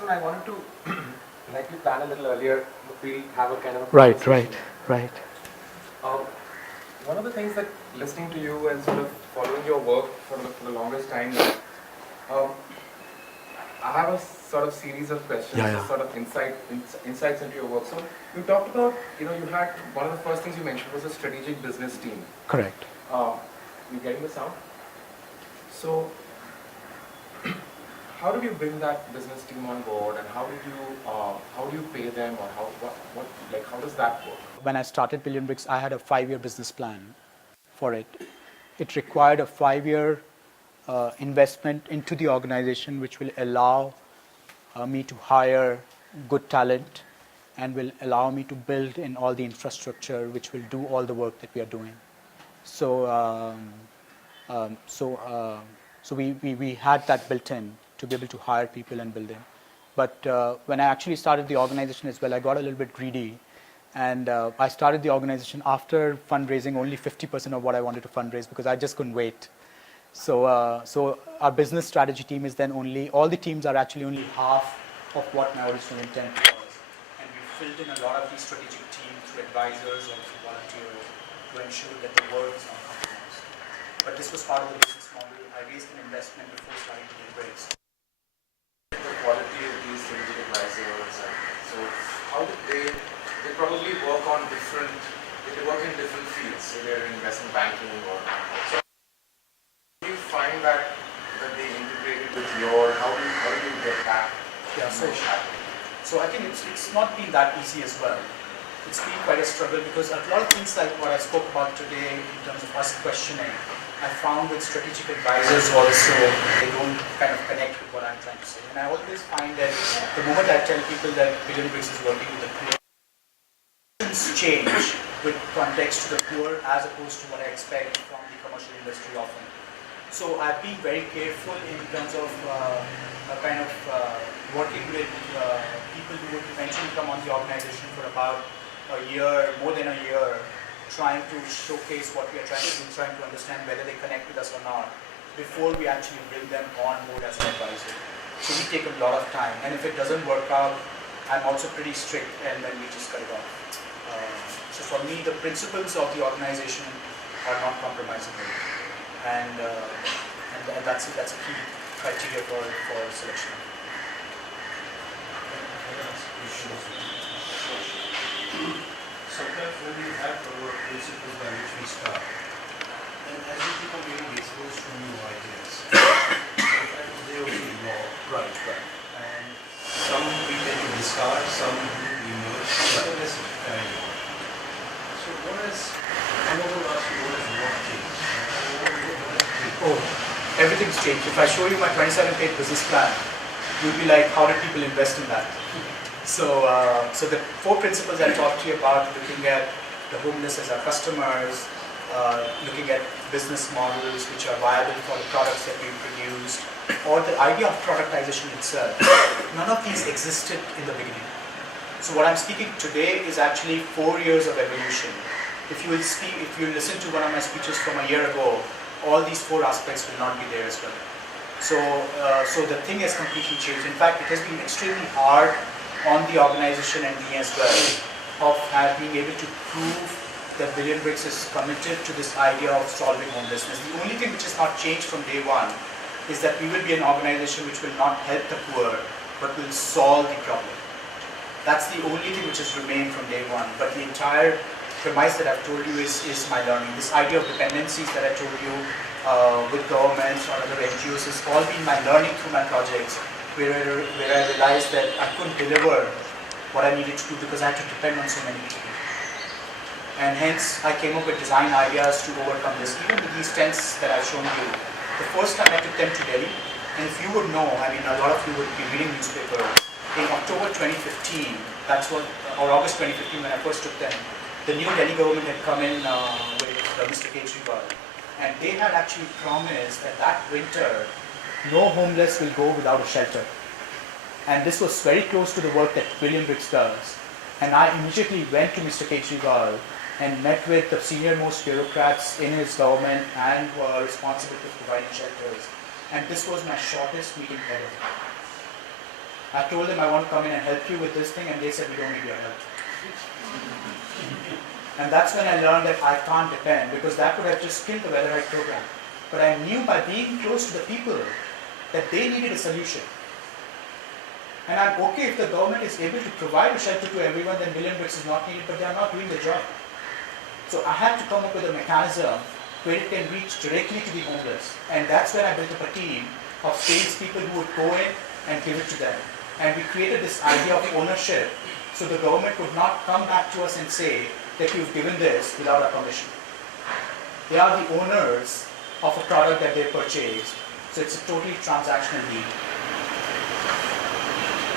Prasoon, I wanted to, like you planned a little earlier, we'll have a kind of a Right. Um, one of the things that listening to you and sort of following your work for the longest time, um, I have a sort of series of questions, Yeah. sort of insights into your work. So you talked about, you had one of the first things you mentioned was a strategic business team. Correct. You getting the sound? So how did you bring that business team on board, and how do you pay them, or how does that work? When I started billionBricks, I had a 5-year business plan for it. It required a 5-year investment into the organization, which will allow me to hire good talent and will allow me to build in all the infrastructure, which will do all the work that we are doing. So, so we had that built in to be able to hire people and build in. But when I actually started the organization as well, I got a little bit greedy, and I started the organization after fundraising only 50% of what I wanted to fundraise, because I just couldn't wait. So, so our business strategy team is then all the teams are actually only half of what my original intent was. And we filled in a lot of these strategic teams through advisors or through volunteers to ensure that the work is not compromised. But this was part of the business model. I raised an investment before starting billionBricks. The quality of these strategic advisors, and so how did they probably work on different, they work in different fields, so they're in investment banking or so. Do you find that they integrated with how do you get that? Yeah, so I think it's not been that easy as well. It's been quite a struggle, because a lot of things like what I spoke about today in terms of us questioning, I found with strategic advisors also, they don't kind of connect with what I'm trying to say. And I always find that the moment I tell people that billionBricks is working with the poor, things change with context to the poor as opposed to what I expect from the commercial industry often. So I've been very careful in terms of working with people who would eventually come on the organization for about a year, more than a year, trying to showcase what we are trying to do, trying to understand whether they connect with us or not, before we actually bring them on board as an advisor. So we take a lot of time, and if it doesn't work out, I'm also pretty strict, and then we just cut it off. So for me, the principles of the organization are not compromisable, and that's a key criteria for selection. Sometimes when we have our principles by which we start, and as we become getting exposed to new ideas, sometimes they also evolve. Right. And some we tend to discard, some we merge, others carry on. So what has, I'm going to ask you, what has not changed? Oh, everything's changed. If I show you my 27-page business plan, you'll be like, how did people invest in that? So, so the 4 principles I talked to you about, looking at the homeless as our customers, looking at business models which are viable for the products that we produce, or the idea of productization itself, none of these existed in the beginning. So what I'm speaking today is actually 4 years of evolution. If you listen to one of my speeches from a year ago, all these 4 aspects will not be there as well. So, so the thing has completely changed. In fact, it has been extremely hard on the organization and me as well, of being able to prove that billionBricks is committed to this idea of solving homelessness. The only thing which has not changed from day one is that we will be an organization which will not help the poor, but will solve the problem. That's the only thing which has remained from day one. But the entire premise that I've told you is my learning. This idea of dependencies that I told you with governments or other NGOs has all been my learning through my projects, where I realized that I couldn't deliver what I needed to do because I had to depend on so many people. And hence, I came up with design ideas to overcome this. Even with these tents that I've shown you, the first time I took them to Delhi, and if you would know, I mean, a lot of you would be reading newspaper, in October 2015, or August 2015 when I first took them, the new Delhi government had come in with Mr. Kejriwal, and they had actually promised that winter, no homeless will go without a shelter. And this was very close to the work that billionBricks does. And I immediately went to Mr. Kejriwal and met with the senior most bureaucrats in his government and who are responsible for providing shelters. And this was my shortest meeting ever. I told them I want to come in and help you with this thing, and they said we don't need your help. And that's when I learned that I can't depend, because that would have just killed the Weatherite program. But I knew by being close to the people that they needed a solution. And I'm okay if the government is able to provide a shelter to everyone, then billionBricks is not needed, but they are not doing the job. So I had to come up with a mechanism where it can reach directly to the homeless. And that's when I built up a team of salespeople who would go in and give it to them. And we created this idea of ownership, so the government would not come back to us and say that you've given this without our permission. They are the owners of a product that they purchased, so it's a totally transactional deal.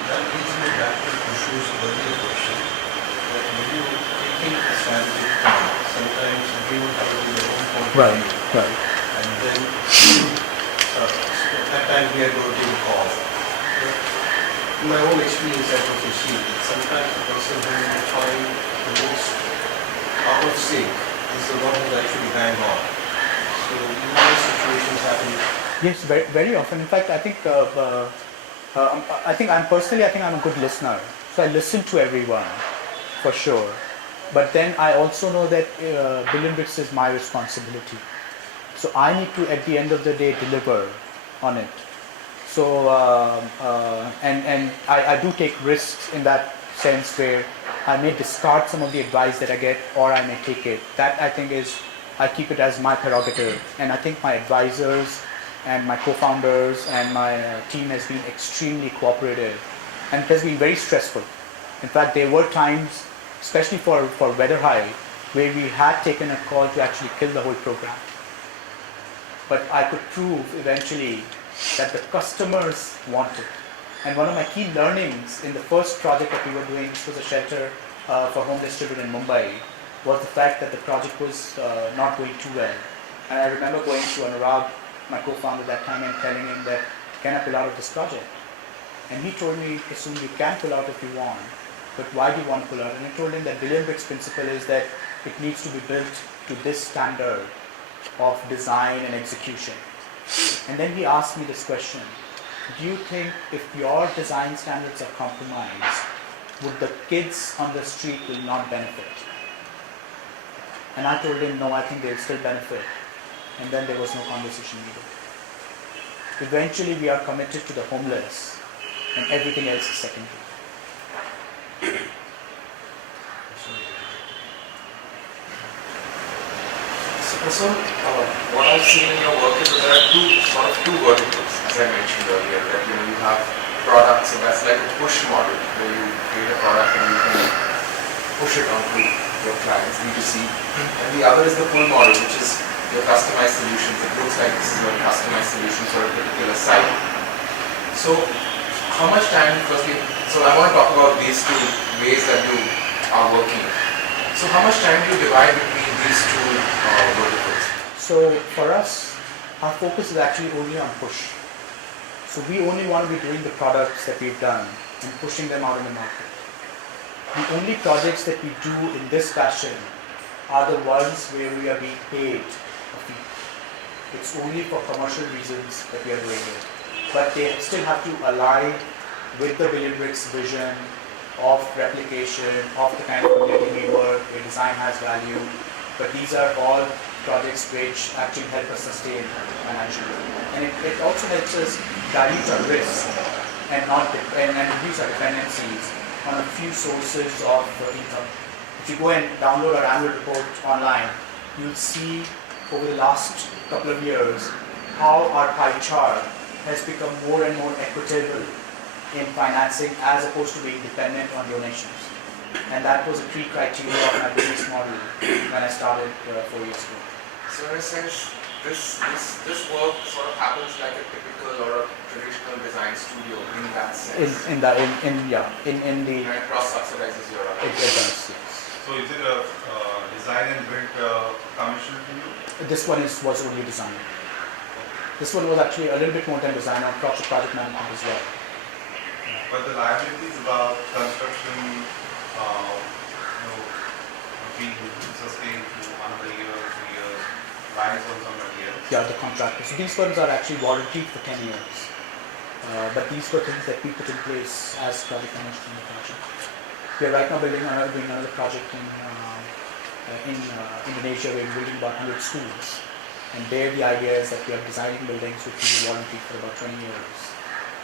That leads me back to Khushbu's earlier question, that when you taking a strategic plan, sometimes everyone has to do their own point of Right, view. right. And then at that time we are going to do a call. In my own experience, I also see that sometimes the person who will find the most out of sync is the one who's actually bang on. So these situations happen. Yes, very, very often. In fact, I think I'm a good listener. So I listen to everyone, for sure. But then I also know that billionBricks is my responsibility. So I need to, at the end of the day, deliver on it. So and I do take risks in that sense, where I may discard some of the advice that I get, or I may take it. That I think is, I keep it as my prerogative. And I think my advisors and my co-founders and my team has been extremely cooperative, and it has been very stressful. In fact, there were times, especially for Weatherhigh, where we had taken a call to actually kill the whole program. But I could prove eventually that the customers want it. And one of my key learnings in the first project that we were doing, this was a shelter for homeless children in Mumbai, was the fact that the project was not going too well. And I remember going to Anurag, my co-founder at that time, and telling him that, can I pull out of this project? And he told me, Prasoon, you can pull out if you want, but why do you want to pull out? And I told him that billionBricks principle is that it needs to be built to this standard of design and execution. And then he asked me this question: do you think if your design standards are compromised, would the kids on the street will not benefit? And I told him, no, I think they'll still benefit. And then there was no conversation needed. Eventually we are committed to the homeless, and everything else is secondary. So Prasoon, what I've seen in your work is that there are two verticals, as I mentioned earlier, that you have products, so that's like a push model, where you create a product and you can push it onto your clients, B2C. And the other is the pull model, which is your customized solutions. It looks like this is your customized solution for a particular site. So how much time, firstly, so I want to talk about these two ways that you are working. So how much time do you divide between these two verticals? So for us, our focus is actually only on push. So we only want to be doing the products that we've done and pushing them out in the market. The only projects that we do in this fashion are the ones where we are being paid a fee. It's only for commercial reasons that we are doing it. But they still have to align with the billionBricks vision of replication, of the kind of community we work, where design has value. But these are all projects which actually help us sustain financially. And it also helps us dilute our risk and reduce our dependencies on a few sources of income. If you go and download our annual report online, you'll see over the last couple of years how our pie chart has become more and more equitable in financing as opposed to being dependent on donations. And that was a key criteria of my business model when I started 4 years ago. So in a sense, this work sort of happens like a typical or a traditional design studio in that sense. In the And it cross-subsidizes your other. it does, yes. So is it a design and build commission to you? This one was only design. This one was actually a little bit more than design, on project management as well. But the liabilities about construction, being sustained through another year, 2 years, lies on somebody else. Yeah, the contractors. So these firms are actually warranted for 10 years. But these were things that we put in place as project managers in the project. We are right now doing another project in Indonesia. We're building about 100 schools. And there the idea is that we are designing buildings which will be warranted for about 20 years.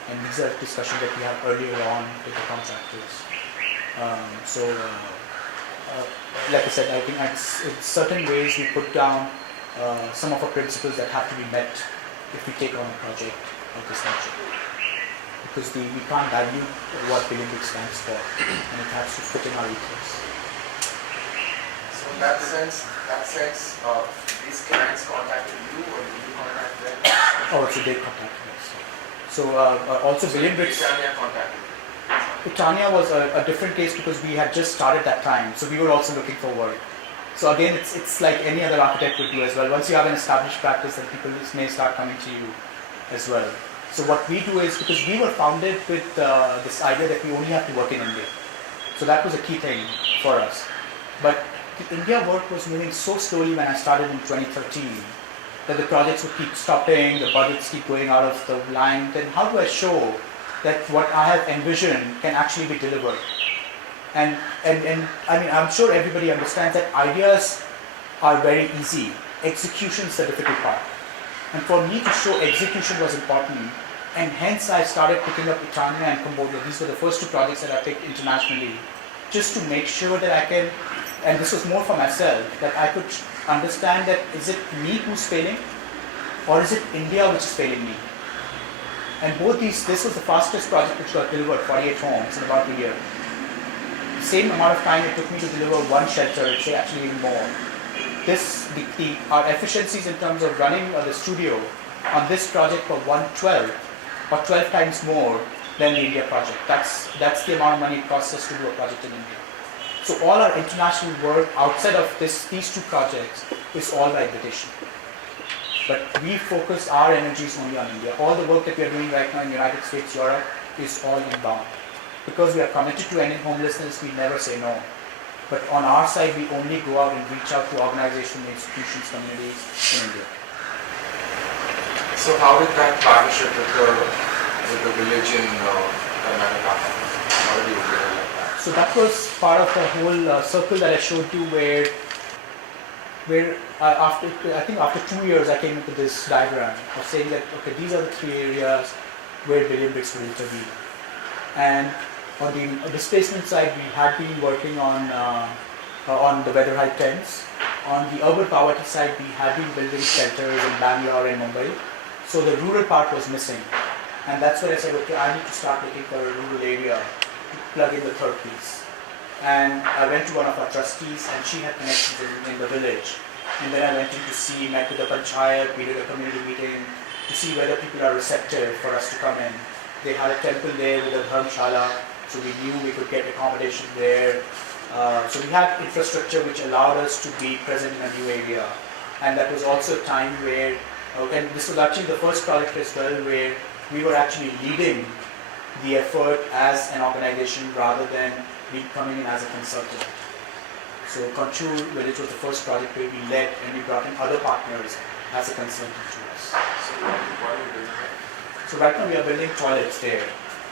And these are discussions that we have earlier on with the contractors. Like I said, I think in certain ways we put down some of our principles that have to be met if we take on a project of this nature. Because we can't dilute what billionBricks stands for, and it has to fit in our ethos. So in that sense, these clients contacted you or did you contact them? Oh, so they contacted us. So also billionBricks. Britannia contacted you. Britannia was a different case because we had just started that time, so we were also looking for work. So again, it's like any other architect would do as well. Once you have an established practice, then people may start coming to you as well. So what we do is, because we were founded with this idea that we only have to work in India. So that was a key thing for us. But the India work was moving so slowly when I started in 2013 that the projects would keep stopping, the budgets keep going out of the line. Then how do I show that what I have envisioned can actually be delivered? And I mean, I'm sure everybody understands that ideas are very easy. Execution is the difficult part. And for me to show execution was important, and hence I started picking up Britannia and Cambodia. These were the first two projects that I picked internationally, just to make sure that I can, and this was more for myself, that I could understand that is it me who's failing, or is it India which is failing me? And both these, this was the fastest project which got delivered, 48 homes in about a year. Same amount of time it took me to deliver one shelter, it's actually even more. Our efficiencies in terms of running the studio on this project were 1/12 or 12 times more than the India project. That's the amount of money it costs us to do a project in India. So all our international work outside of these two projects is all by invitation. But we focus our energies only on India. All the work that we are doing right now in the United States, Europe is all inbound. Because we are committed to ending homelessness, we never say no. But on our side, we only go out and reach out to organizations, institutions, communities in India. So how did that partnership with the village in Karnataka happen? How did you develop that? So that was part of the whole circle that I showed you where after 2 years I came up with this diagram of saying that, okay, these are the 3 areas where billionBricks will intervene. And on the displacement side, we had been working on the weather height tents. On the urban poverty side, we had been building shelters in Bangalore and Mumbai. So the rural part was missing. And that's where I said, okay, I need to start looking for a rural area to plug in the third piece. And I went to one of our trustees, and she had connections in the village. And then I went in to see, met with the panchayat, we did a community meeting to see whether people are receptive for us to come in. They had a temple there with a dharmshala, so we knew we could get accommodation there. So we had infrastructure which allowed us to be present in a new area. And that was also a time where, and this was actually the first project as well, where we were actually leading the effort as an organization rather than we coming in as a consultant. So Contour Village was the first project where we led and we brought in other partners as a consultant to us. So what are you doing there? So right now we are building toilets there.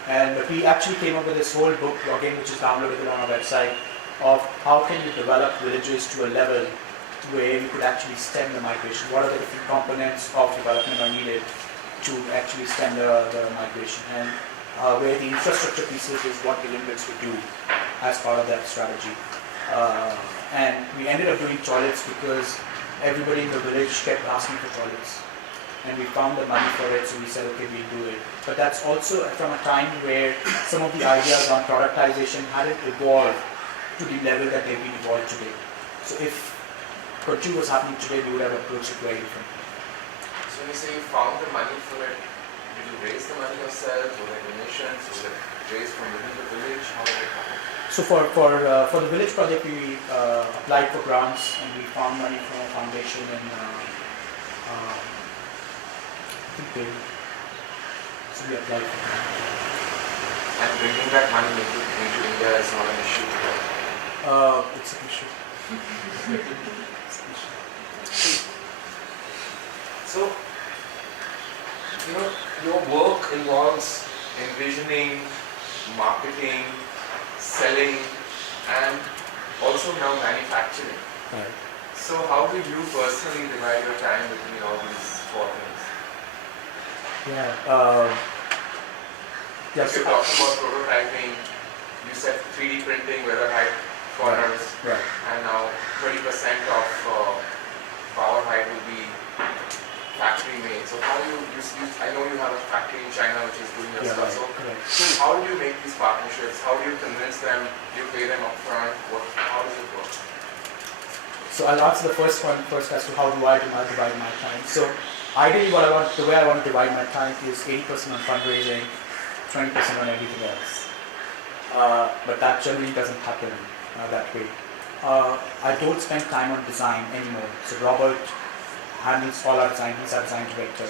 And we actually came up with this whole book again, which is downloadable on our website, of how can you develop villages to a level where we could actually stem the migration. What are the different components of development are needed to actually stem the migration, and where the infrastructure pieces is what billionBricks would do as part of that strategy. And we ended up doing toilets because everybody in the village kept asking for toilets. And we found the money for it, so we said, okay, we'll do it. But that's also from a time where some of the ideas on productization hadn't evolved to the level that they've been evolved today. So if Kochi was happening today, we would have approached it very differently. So when you say you found the money for it, did you raise the money yourselves, or the donations, or was it raised from within the village? How did it happen? So for the village project, we applied for grants and we found money from a foundation in so we applied for that. And bringing that money into India is not an issue today. It's an issue. It's an issue. So, your work involves envisioning, marketing, selling, and also now manufacturing. Right. So how do you personally divide your time between all these four things? Yeah. Yeah. If you're talking about prototyping, you said 3D printing, weather height, corners, Right. and now 20% of power height will be factory made. So how do you, I know you have a factory in China which is doing your Yeah. stuff. Right. So how do you make these partnerships? How do you convince them? Do you pay them upfront? How does it work? So I'll answer the first one first as to how do I divide my time. So ideally the way I want to divide my time is 80% on fundraising, 20% on everything else. But that generally doesn't happen that way. I don't spend time on design anymore. So Robert handles all our design, he's our design director.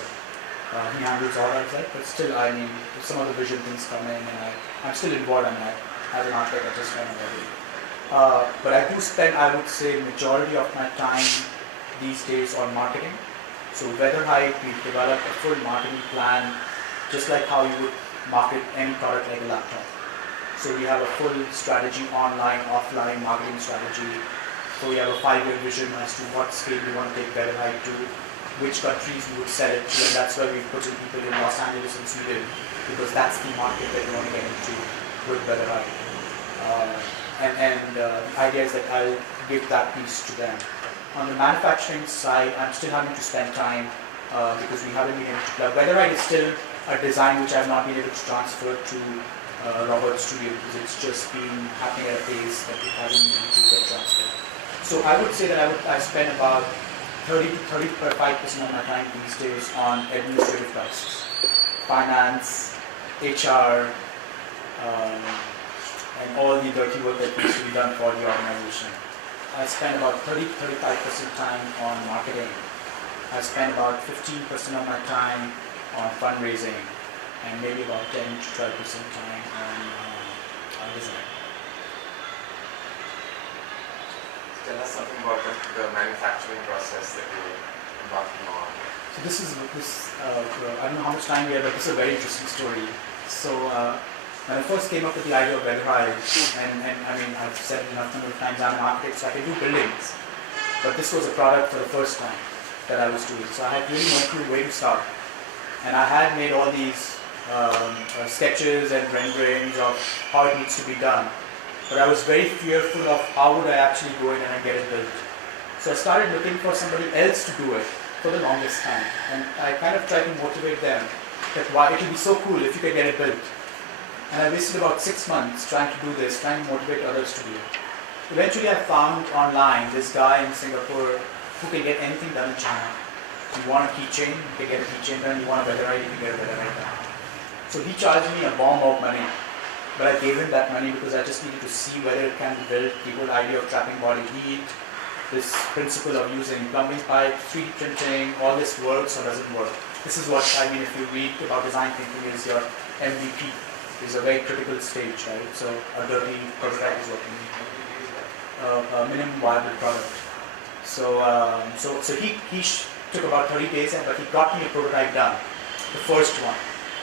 He handles all our design, but still, I mean, some of the vision things come in and I'm still involved in that. As an architect, I just kind of everything. But I do spend, I would say, majority of my time these days on marketing. So Weatherhide, we've developed a full marketing plan, just like how you would market any product like a laptop. So we have a full strategy, online, offline marketing strategy. So we have a 5-year vision as to what scale we want to take Weatherhide to, which countries we would sell it to, and that's why we've put in people in Los Angeles and Sweden, because that's the market that we want to get into with Weatherhide. The idea is that I'll give that piece to them. On the manufacturing side, I'm still having to spend time because we haven't been able to. Weatherhide is still a design which I've not been able to transfer to Robert's studio because it's just been happening at a pace that it hasn't been able to get transferred. So I would say that I spend about 30 to 35% of my time these days on administrative tasks, finance, HR, and all the dirty work that needs to be done for the organization. I spend about 30 to 35% time on marketing. I spend about 15% of my time on fundraising, and maybe about 10 to 12% time on design. Tell us something about the manufacturing process that you're embarking on. So I don't know how much time we have, but this is a very interesting story. So when I first came up with the idea of Weatherhide, and I mean, I've said it enough number of times, I'm an architect, so I can do buildings. But this was a product for the first time that I was doing. So I had really no clue where to start. And I had made all these sketches and renderings of how it needs to be done. But I was very fearful of how would I actually go in and get it built. So I started looking for somebody else to do it for the longest time. And I kind of tried to motivate them that why it would be so cool if you could get it built. And I wasted about 6 months trying to do this, trying to motivate others to do it. Eventually I found online this guy in Singapore who can get anything done in China. You want a keychain, you can get a keychain done. You want a Weatherhide, you can get a Weatherhide done. So he charged me a bomb of money. But I gave him that money because I just needed to see whether it can be built, the whole idea of trapping body heat, this principle of using plumbing pipes, 3D printing, all this works or doesn't work. This is what, I mean, if you read about design thinking, is your MVP. Is a very critical stage, right? So a dirty prototype is what you need. A minimum viable product. So he took about 30 days, but he got me a prototype done, the first one,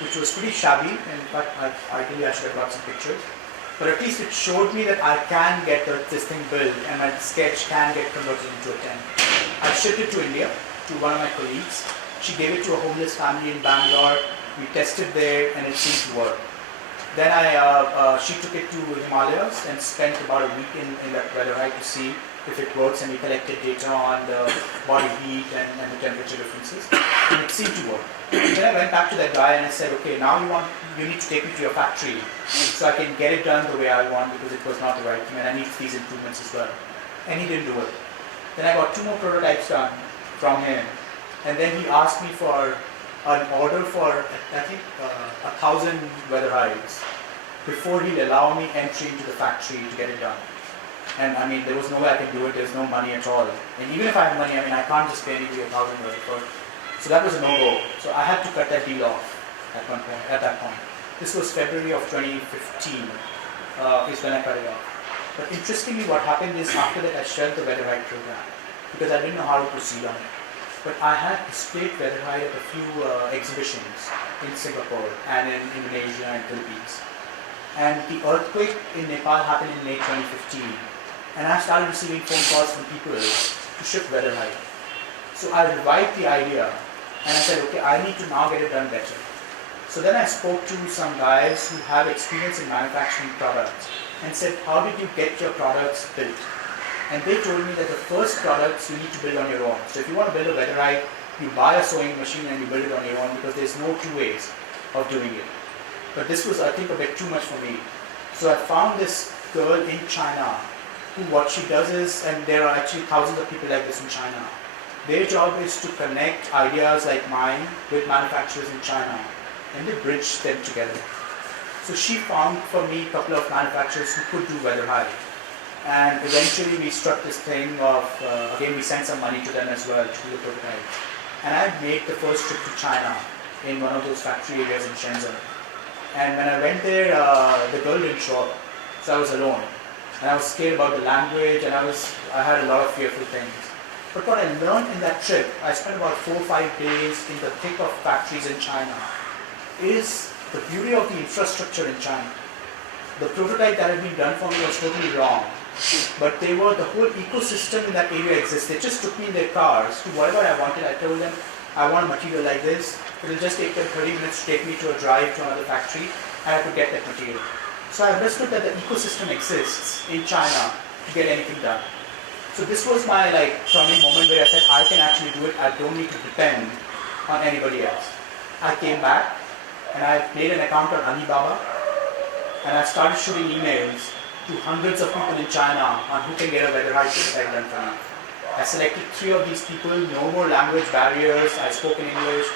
which was pretty shabby. In fact, ideally I should have got some pictures. But at least it showed me that I can get this thing built and my sketch can get converted into a tent. I shipped it to India, to one of my colleagues. She gave it to a homeless family in Bangalore. We tested there and it seemed to work. Then she took it to Himalayas and spent about a week in that Weatherhide to see if it works, and we collected data on the body heat and the temperature differences, and it seemed to work. Then I went back to that guy and I said, okay, now you need to take me to your factory so I can get it done the way I want, because it was not the right thing and I need these improvements as well. And he didn't do it. Then I got 2 more prototypes done from him, and then he asked me for an order for, I think, 1,000 Weatherhides before he'd allow me entry into the factory to get it done. And I mean, there was no way I could do it, there's no money at all. And even if I have money, I mean, I can't just pay anybody 1,000 Weatherhides. So that was a no-go. So I had to cut that deal off at that point. This was February of 2015 is when I cut it off. But interestingly, what happened is after that I shelved the Weatherhide program because I didn't know how to proceed on it. but I had displayed Weatherhide at a few exhibitions in Singapore and in Indonesia and Philippines. And the earthquake in Nepal happened in May 2015, and I started receiving phone calls from people to ship Weatherhide. So I revived the idea, and I said, okay, I need to now get it done better. So then I spoke to some guys who have experience in manufacturing products and said, how did you get your products built? And they told me that the first products you need to build on your own. So if you want to build a Weatherhide, you buy a sewing machine and you build it on your own because there's no two ways of doing it. But this was, I think, a bit too much for me. So I found this girl in China who what she does is, and there are actually thousands of people like this in China, their job is to connect ideas like mine with manufacturers in China, and they bridge them together. So she found for me a couple of manufacturers who could do Weatherhide. And eventually we struck this thing of, again we sent some money to them as well to do the prototype. And I made the first trip to China in one of those factory areas in Shenzhen. And when I went there, the girl didn't show up. So I was alone. And I was scared about the language and I had a lot of fearful things. But what I learned in that trip, I spent about 4 or 5 days in the thick of factories in China, is the beauty of the infrastructure in China. The prototype that had been done for me was totally wrong. But the whole ecosystem in that area exists. They just took me in their cars to whatever I wanted. I told them, I want a material like this. It will just take them 30 minutes to take me to a drive to another factory. I have to get that material. So I understood that the ecosystem exists in China to get anything done. So this was my turning moment where I said, I can actually do it. I don't need to depend on anybody else. I came back and I made an account on Alibaba and I started shooting emails to hundreds of people in China on who can get a Weatherhide prototype done for me. I selected 3 of these people, no more language barriers, I spoke in English,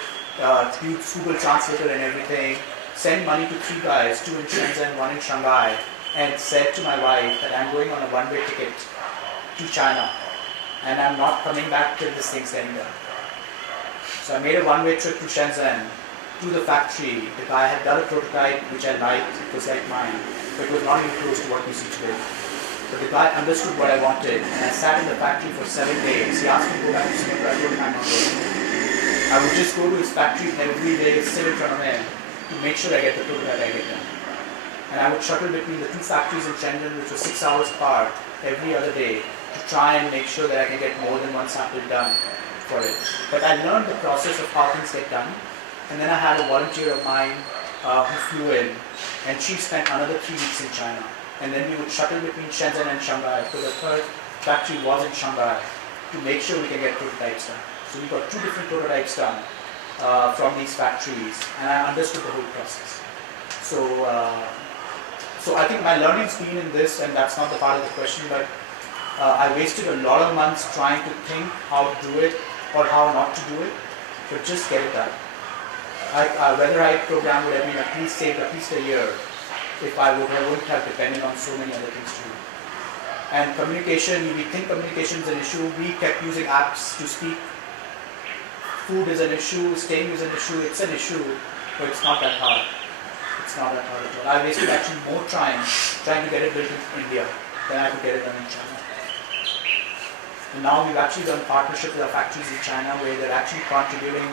used Google Translator and everything, sent money to 3 guys, 2 in Shenzhen, 1 in Shanghai, and said to my wife that I'm going on a one-way ticket to China and I'm not coming back till this thing's getting done. So I made a one-way trip to Shenzhen, to the factory. The guy had done a prototype which I liked, it was like mine, but it was not even close to what we see today. But the guy understood what I wanted, and I sat in the factory for 7 days. He asked me to go back to Singapore. I told him I'm not going. I would just go to his factory every day, sit in front of him, to make sure I get the prototype I get done. And I would shuttle between the 2 factories in Shenzhen, which were 6 hours apart, every other day, to try and make sure that I can get more than one sample done for it. But I learned the process of how things get done. And then I had a volunteer of mine who flew in, and she spent another 3 weeks in China. And then we would shuttle between Shenzhen and Shanghai. So the 3rd factory was in Shanghai to make sure we can get prototypes done. So we got 2 different prototypes done from these factories, and I understood the whole process. So, so I think my learning's been in this, and that's not the part of the question, but I wasted a lot of months trying to think how to do it or how not to do it, but just get it done. A Weatherhide program would have been saved at least a year if I wouldn't have depended on so many other things too. And communication, we think communication is an issue. We kept using apps to speak. Food is an issue, staying is an issue. It's an issue, but it's not that hard. It's not that hard at all. I wasted actually more time trying to get it built in India than I could get it done in China. And now we've actually done partnerships with our factories in China where they're actually contributing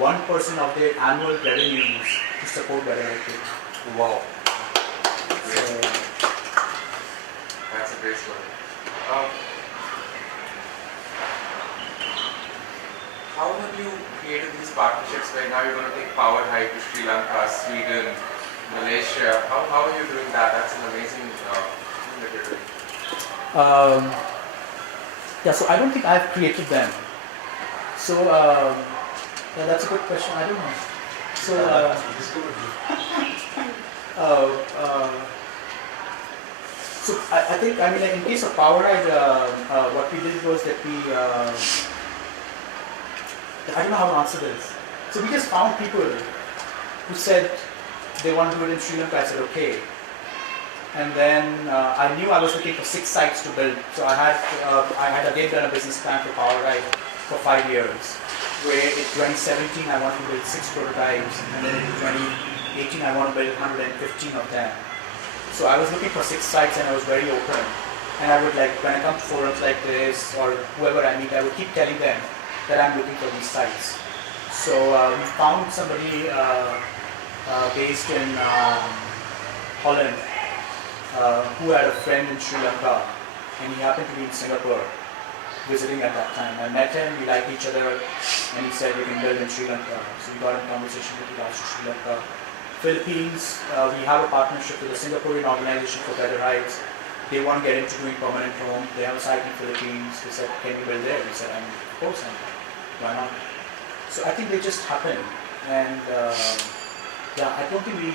1% of their annual revenues to support Weatherhide. Wow. That's a great story. How have you created these partnerships where now you're going to take Powerhide to Sri Lanka, Sweden, Malaysia? How are you doing that? That's an amazing thing that you're doing. Yeah, so I don't think I've created them. So yeah, that's a good question. I don't know. So so I think in case of Powerhide, what we did was that we I don't know how to answer this. So we just found people who said they want to do it in Sri Lanka. I said okay. And then I knew I was looking for 6 sites to build. So I had again done a business plan for Powerhide for 5 years. Where in 2017 I wanted to build 6 prototypes, and then in 2018 I want to build 115 of them. So I was looking for 6 sites and I was very open. And I would when I come to forums like this or whoever I meet, I would keep telling them that I'm looking for these sites. So we found somebody based in Holland who had a friend in Sri Lanka, and he happened to be in Singapore visiting at that time. I met him, we liked each other, and he said we can build in Sri Lanka. So we got in conversation with regards to Sri Lanka. Philippines, we have a partnership with a Singaporean organization for better rights. They want to get into doing permanent home. They have a site in Philippines. They said, can you build there? We said, of course, why not? So I think they just happen. And yeah, I don't think we,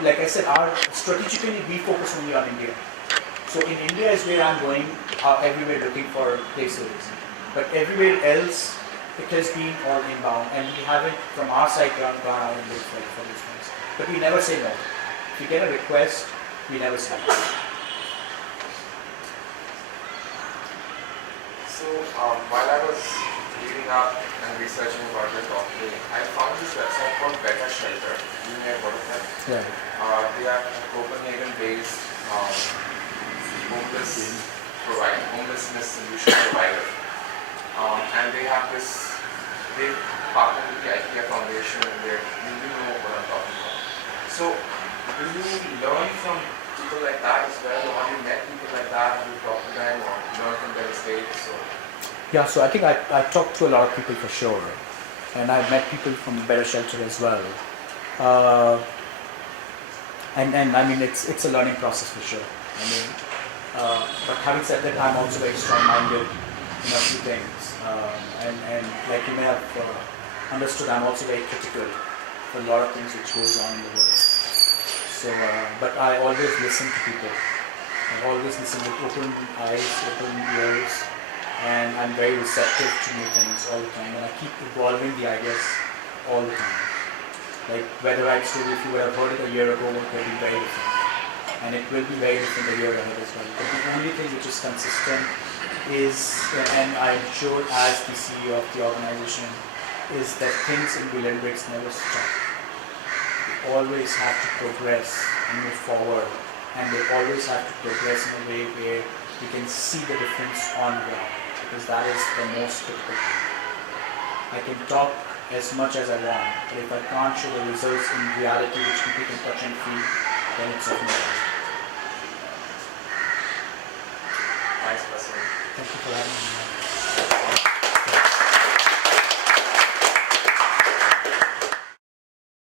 like I said, strategically we focus only on India. So in India is where I'm going everywhere looking for places. But everywhere else, it has been all inbound. And we haven't, from our side, gone out and looked for these things. But we never say no. If you get a request, we never say no. So while I was reading up and researching about your topic, I found this website called Better Shelter. You may have heard of that. Yeah. They are a Copenhagen-based homelessness solution provider. And they have this, they partner with the IKEA Foundation, and you know what I'm talking about. So, do you learn from people like that as well, or have you met people like that? Have you talked to them, or learn from their mistakes? Or? Yeah, so I think I talked to a lot of people for sure. And I've met people from Better Shelter as well. And I mean, it's a learning process for sure. I mean, but having said that, I'm also very strong-minded in a few things. And like you may have understood, I'm also very critical for a lot of things which goes on in the world. So, but I always listen to people. I always listen with open eyes, open ears, and I'm very receptive to new things all the time. And I keep evolving the ideas all the time. Like whether I told you, if you would have heard it a year ago, it would be very different. And it will be very different a year ahead as well. But the only thing which is consistent is, and I'm sure as the CEO of the organization, is that things in billionBricks never stop. They always have to progress and move forward, and they always have to progress in a way where we can see the difference on ground, because that is the most critical thing. I can talk as much as I want, but if I can't show the results in reality which people can touch and feel, then it's of no value. Nice, Prasoon. Thank you for having me.